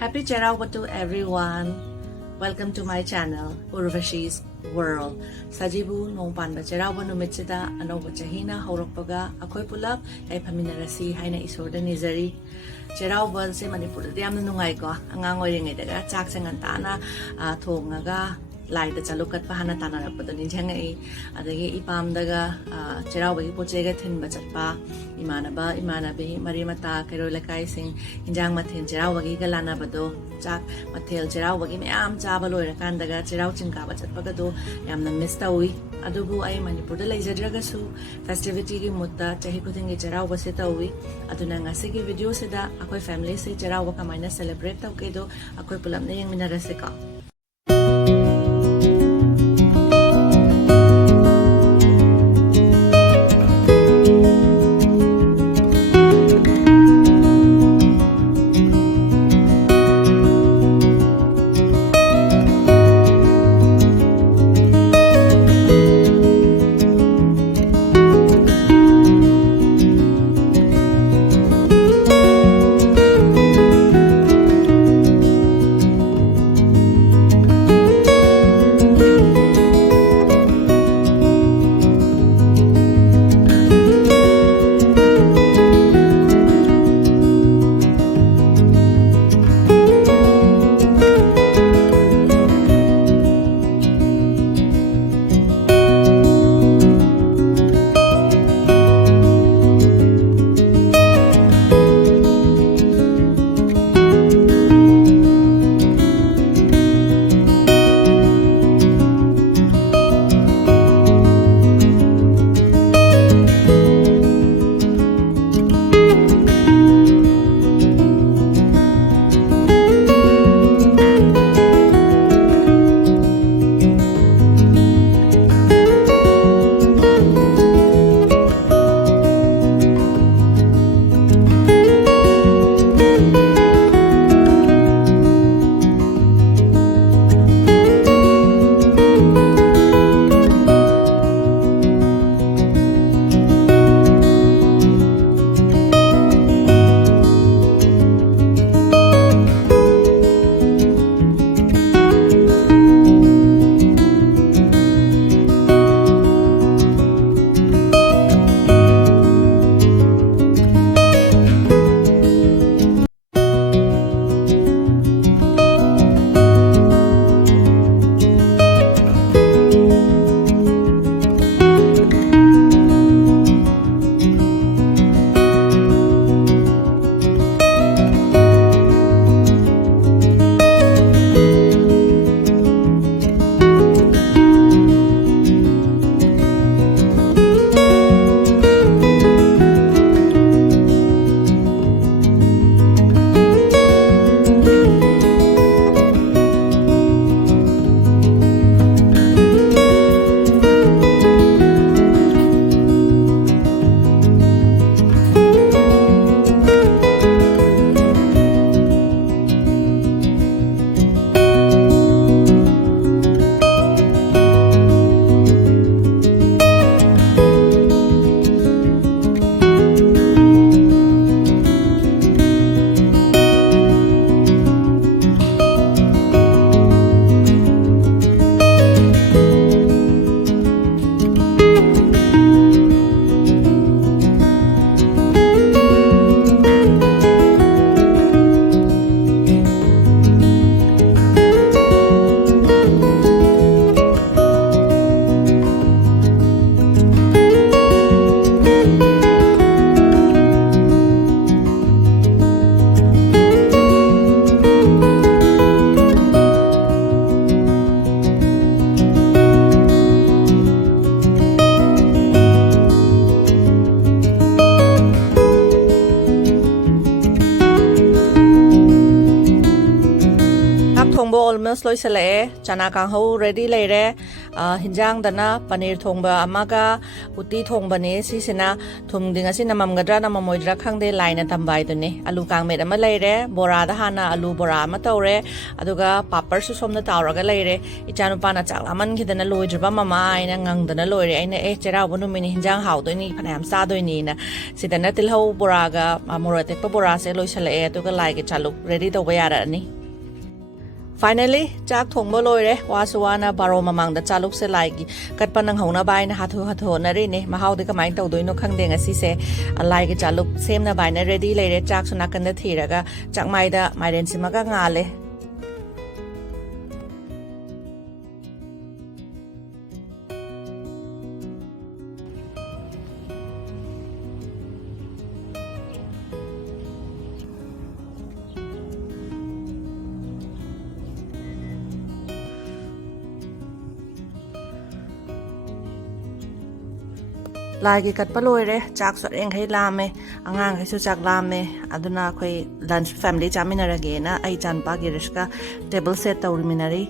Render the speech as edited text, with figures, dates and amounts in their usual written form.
Happy Cherawa to everyone! Welcome to my channel, Urvashi's World. Sajibu nong panba Cherawa numitsida anoba chahina haurakpaga akoy pulap ay paminarasi haina isorda nizari. Cherawa se Manipur da yamna nungay ko angang oiringay daga chak sa ngantana thongaga lai da chalukat pa hana tanarapado ninjangay adagi ipam daga Cherawa gi pochega thin bachatpa imanaba imanabi marimata kairo lakay sing hinjang mathin Cherawa gi galana bado chak mathel Cherawa gi mayam chaba loirakan daga Cheraw chingka bachatpaga do yamna miss tawi adubu ay Manipur da laijadraga su festivity gi mutta chahi khudingi Cherawa se tawi aduna ngasi gi video sida akoy family se Cherawa kamaina celebrate taw kedo akoy pulam na yang minarasika. thongbo almost loisale chana kang ho ready leire hinjang dana paneer thongba amaga uti thongba ne si sina thumdinga si namam gadra namamoidra khangde laina tambai dune alu kang met ama leire bora da hana alu bora ama tawre aduga papar su somna tawraga leire ichanu pana chaklaman khidana loidrba mama aina ngangdana loire aina chera bonu mini hinjang hawdoni phanam sa doini na sidana tilhau bora ga amorate pa bora se loisale aduga laige chaluk ready to yara ni Finally, chak thongbo loire wasuwana baro mamang da chaluk se laigi katpa nang hona bai na hatho na ri ne mahau de kamai tau doi no khangde nga si se alai ge chaluk sem na bai na ready leire chak suna kan da thiraga chak mai da mairen simaga ngale Lagi kat paloire chak sot eng khai lame angang khai su chak lame aduna khoi lunch family chaminara ge na ai chan pa gi rishka table set tawr minari